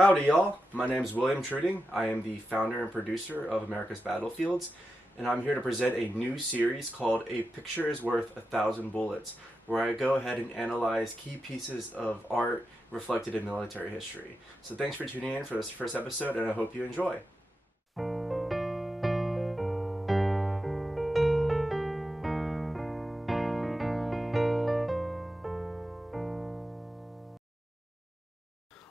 Howdy y'all, my name is William Truding. I am the founder and producer of America's Battlefields, and I'm here to present a new series called A Picture is Worth 1,000 Bullets, where I go ahead and analyze key pieces of art reflected in military history. So thanks for tuning in for this first episode, and I hope you enjoy.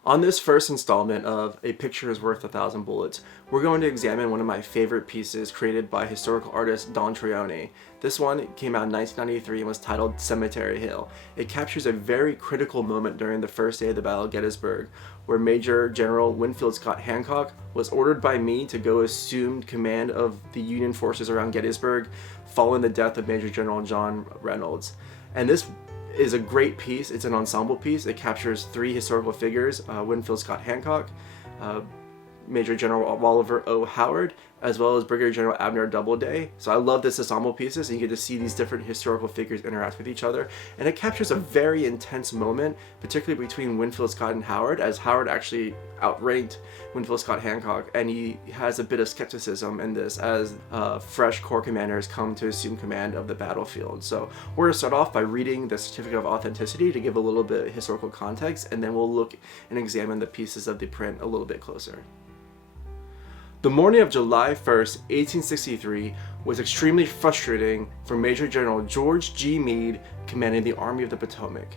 On this first installment of A Picture is Worth 1,000 Bullets, we're going to examine one of my favorite pieces created by historical artist Don Troiani. This one came out in 1993 and was titled Cemetery Hill. It captures a very critical moment during the first day of the Battle of Gettysburg, where Major General Winfield Scott Hancock was ordered by me to go assume command of the Union forces around Gettysburg following the death of Major General John Reynolds. And this is a great piece. It's an ensemble piece. It captures three historical figures, Winfield Scott Hancock, Major General Oliver O. Howard, as well as Brigadier General Abner Doubleday. So I love this ensemble pieces, and you get to see these different historical figures interact with each other. And it captures a very intense moment, particularly between Winfield Scott and Howard, as Howard actually outranked Winfield Scott Hancock, and he has a bit of skepticism in this as fresh Corps commanders come to assume command of the battlefield. So we're going to start off by reading the Certificate of Authenticity to give a little bit of historical context, and then we'll look and examine the pieces of the print a little bit closer. The morning of July 1st, 1863 was extremely frustrating for Major General George G. Meade, commanding the Army of the Potomac.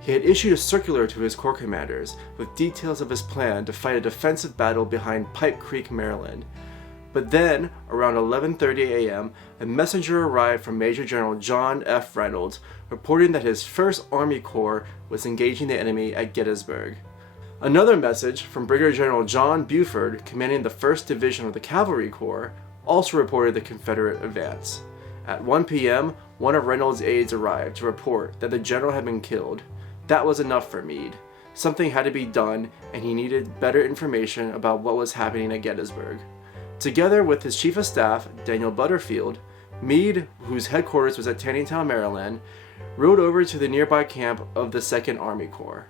He had issued a circular to his corps commanders with details of his plan to fight a defensive battle behind Pipe Creek, Maryland. But then, around 11:30 a.m., a messenger arrived from Major General John F. Reynolds, reporting that his 1st Army Corps was engaging the enemy at Gettysburg. Another message from Brigadier General John Buford, commanding the 1st Division of the Cavalry Corps, also reported the Confederate advance. At 1 p.m., one of Reynolds' aides arrived to report that the general had been killed. That was enough for Meade. Something had to be done, and he needed better information about what was happening at Gettysburg. Together with his chief of staff, Daniel Butterfield, Meade, whose headquarters was at Taneytown, Maryland, rode over to the nearby camp of the 2nd Army Corps.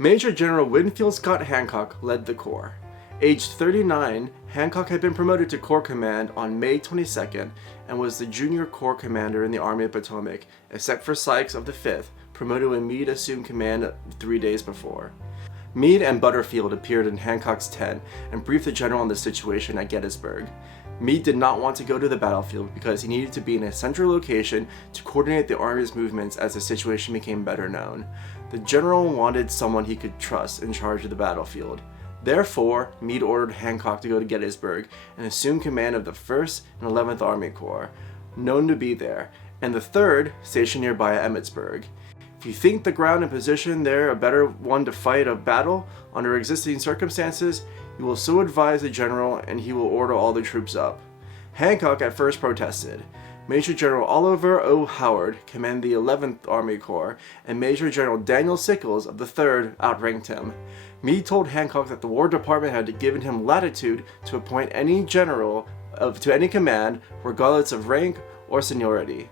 Major General Winfield Scott Hancock led the corps. Aged 39, Hancock had been promoted to Corps Command on May 22nd and was the junior Corps Commander in the Army of Potomac, except for Sykes of the 5th, promoted when Meade assumed command 3 days before. Meade and Butterfield appeared in Hancock's tent and briefed the general on the situation at Gettysburg. Meade did not want to go to the battlefield because he needed to be in a central location to coordinate the Army's movements as the situation became better known. The general wanted someone he could trust in charge of the battlefield. Therefore, Meade ordered Hancock to go to Gettysburg and assume command of the 1st and 11th Army Corps, known to be there, and the 3rd, stationed nearby at Emmitsburg. If you think the ground and position there a better one to fight a battle under existing circumstances, you will so advise the general and he will order all the troops up. Hancock at first protested. Major General Oliver O. Howard, commanded the 11th Army Corps, and Major General Daniel Sickles of the 3rd outranked him. Meade told Hancock that the War Department had given him latitude to appoint any general to any command, regardless of rank or seniority.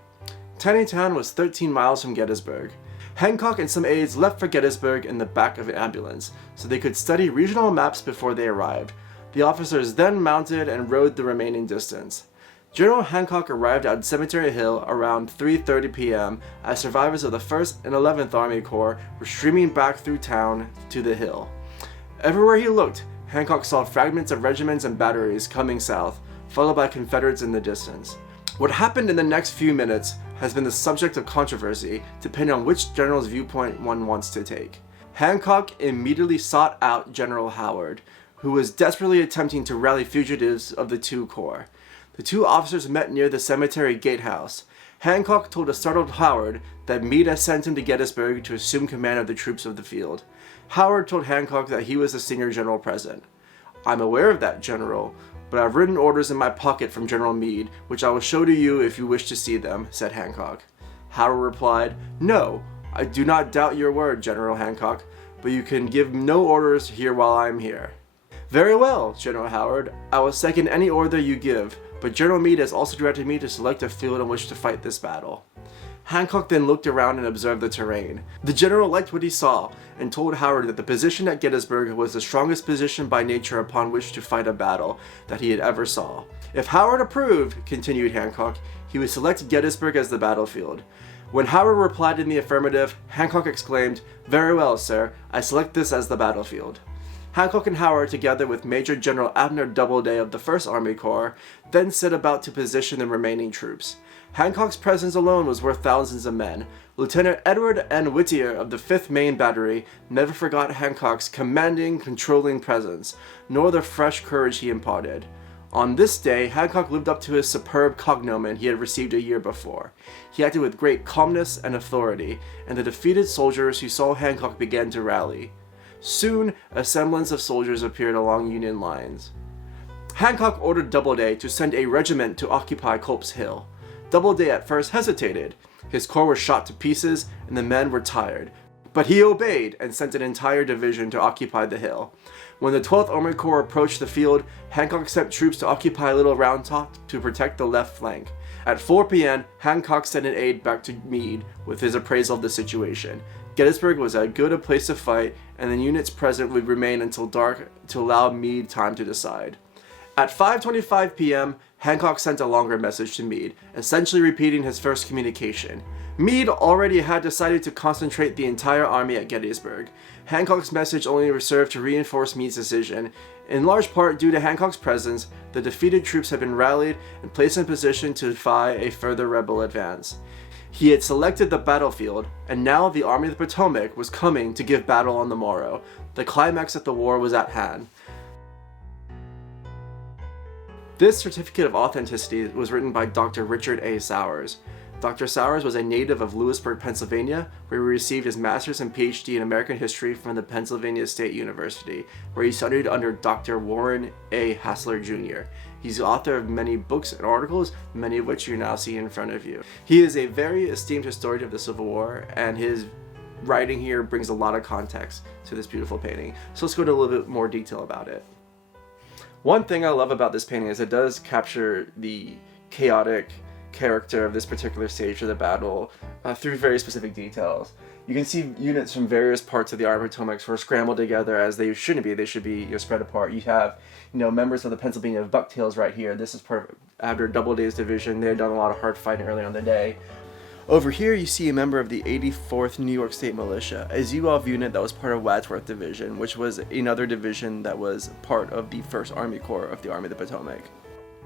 Taneytown was 13 miles from Gettysburg. Hancock and some aides left for Gettysburg in the back of an ambulance, so they could study regional maps before they arrived. The officers then mounted and rode the remaining distance. General Hancock arrived at Cemetery Hill around 3:30 p.m. as survivors of the 1st and 11th Army Corps were streaming back through town to the hill. Everywhere he looked, Hancock saw fragments of regiments and batteries coming south, followed by Confederates in the distance. What happened in the next few minutes has been the subject of controversy, depending on which general's viewpoint one wants to take. Hancock immediately sought out General Howard, who was desperately attempting to rally fugitives of the two corps. The two officers met near the cemetery gatehouse. Hancock told a startled Howard that Meade had sent him to Gettysburg to assume command of the troops of the field. Howard told Hancock that he was the senior general present. "I'm aware of that, General, but I've written orders in my pocket from General Meade, which I will show to you if you wish to see them," said Hancock. Howard replied, "No, I do not doubt your word, General Hancock, but you can give no orders here while I am here." "Very well, General Howard, I will second any order you give, but General Meade has also directed me to select a field on which to fight this battle." Hancock then looked around and observed the terrain. The general liked what he saw and told Howard that the position at Gettysburg was the strongest position by nature upon which to fight a battle that he had ever saw. If Howard approved, continued Hancock, he would select Gettysburg as the battlefield. When Howard replied in the affirmative, Hancock exclaimed, "Very well, sir, I select this as the battlefield." Hancock and Howard, together with Major General Abner Doubleday of the 1st Army Corps, then set about to position the remaining troops. Hancock's presence alone was worth thousands of men. Lieutenant Edward N. Whittier of the 5th Maine Battery never forgot Hancock's commanding, controlling presence, nor the fresh courage he imparted. On this day, Hancock lived up to his superb cognomen he had received a year before. He acted with great calmness and authority, and the defeated soldiers who saw Hancock began to rally. Soon, a semblance of soldiers appeared along Union lines. Hancock ordered Doubleday to send a regiment to occupy Culp's Hill. Doubleday at first hesitated. His corps was shot to pieces, and the men were tired. But he obeyed and sent an entire division to occupy the hill. When the 12th Army Corps approached the field, Hancock sent troops to occupy Little Round Top to protect the left flank. At 4 p.m., Hancock sent an aide back to Meade with his appraisal of the situation. Gettysburg was as good a place to fight, and the units present would remain until dark to allow Meade time to decide. At 5:25 p.m., Hancock sent a longer message to Meade, essentially repeating his first communication. Meade already had decided to concentrate the entire army at Gettysburg. Hancock's message only served to reinforce Meade's decision. In large part due to Hancock's presence, the defeated troops had been rallied and placed in position to defy a further rebel advance. He had selected the battlefield, and now the Army of the Potomac was coming to give battle on the morrow. The climax of the war was at hand. This certificate of authenticity was written by Dr. Richard A. Sowers. Dr. Sowers was a native of Lewisburg, Pennsylvania, where he received his master's and PhD in American history from the Pennsylvania State University, where he studied under Dr. Warren A. Hassler Jr. He's the author of many books and articles, many of which you now see in front of you. He is a very esteemed historian of the Civil War, and his writing here brings a lot of context to this beautiful painting. So let's go into a little bit more detail about it. One thing I love about this painting is it does capture the chaotic character of this particular stage of the battle through very specific details. You can see units from various parts of the Army of the Potomac were scrambled together as they shouldn't be. They should be spread apart. You have members of the Pennsylvania Bucktails right here. This is part of Abner Doubleday's division. They had done a lot of hard fighting early on in the day. Over here you see a member of the 84th New York State Militia, a Zouave unit that was part of Wadsworth Division, which was another division that was part of the 1st Army Corps of the Army of the Potomac.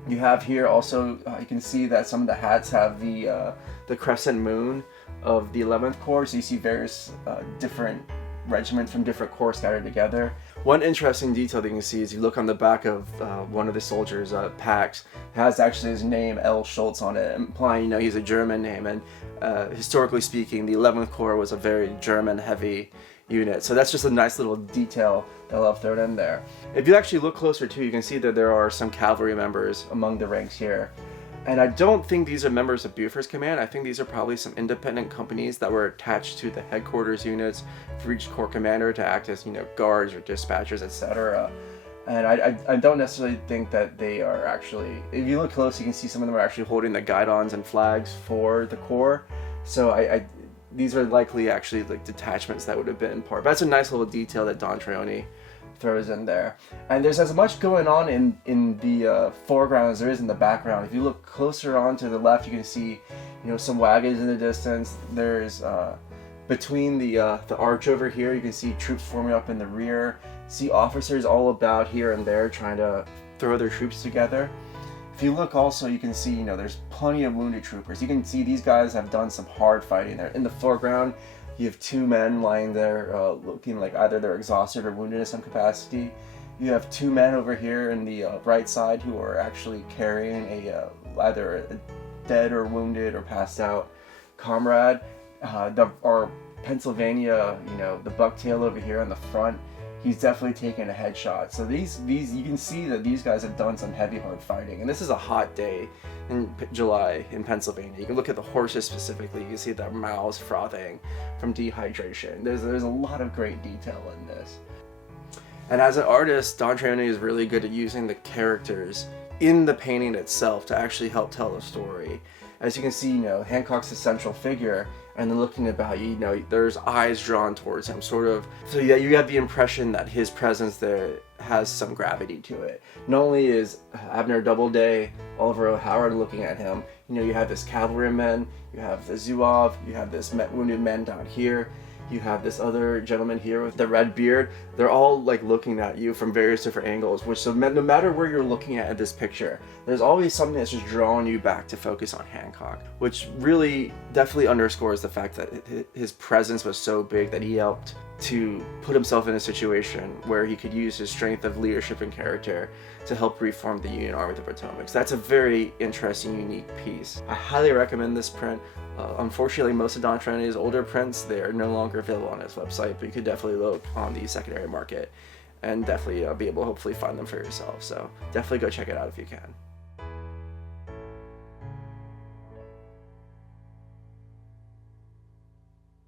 You have here also, you can see that some of the hats have the crescent moon of the 11th Corps, so you see various different regiments from different corps scattered together. One interesting detail that you can see is you look on the back of one of the soldiers' packs, it has actually his name, L. Schultz, on it, implying he's a German name, and historically speaking, the 11th Corps was a very German-heavy unit. So that's just a nice little detail that I'll throw in there. If you actually look closer too, you can see that there are some cavalry members among the ranks here. And I don't think these are members of Buford's command. I think these are probably some independent companies that were attached to the headquarters units for each corps commander to act as, guards or dispatchers, etc. And I don't necessarily think that they are actually, if you look close, you can see some of them are actually holding the guidons and flags for the corps. So these are likely actually like detachments that would have been part. But that's a nice little detail that Don Troiani throws in there. And there's as much going on in the foreground as there is in the background. If you look closer on to the left, you can see some wagons in the distance. There's between the arch over here, you can see troops forming up in the rear. See officers all about here and there trying to throw their troops together. If you look also, you can see there's plenty of wounded troopers. You can see these guys have done some hard fighting there. In the foreground, you have two men lying there looking like either they're exhausted or wounded in some capacity. You have two men over here in the right side who are actually carrying either a dead or wounded or passed out comrade. Our Pennsylvania, the bucktail over here on the front, he's definitely taken a headshot. So these you can see that these guys have done some heavy hard fighting. And this is a hot day in July in Pennsylvania. You can look at the horses specifically. You can see their mouths frothing from dehydration. There's a lot of great detail in this. And as an artist, Don Troiani is really good at using the characters in the painting itself to actually help tell the story. As you can see, Hancock's the central figure, and then looking about you, there's eyes drawn towards him, sort of. So yeah, you have the impression that his presence there has some gravity to it. Not only is Abner Doubleday, Oliver O'Howard looking at him, you have this cavalryman, you have the Zouave, you have this wounded man down here, you have this other gentleman here with the red beard. They're all like looking at you from various different angles, which so no matter where you're looking at this picture, there's always something that's just drawing you back to focus on Hancock, which really definitely underscores the fact that his presence was so big that he helped to put himself in a situation where he could use his strength of leadership and character to help reform the Union Army of the Potomac. So that's a very interesting, unique piece. I highly recommend this print. Unfortunately, most of Don Troiani's older prints, they are no longer available on his website, but you could definitely look on the secondary market and definitely be able to hopefully find them for yourself. So definitely go check it out if you can.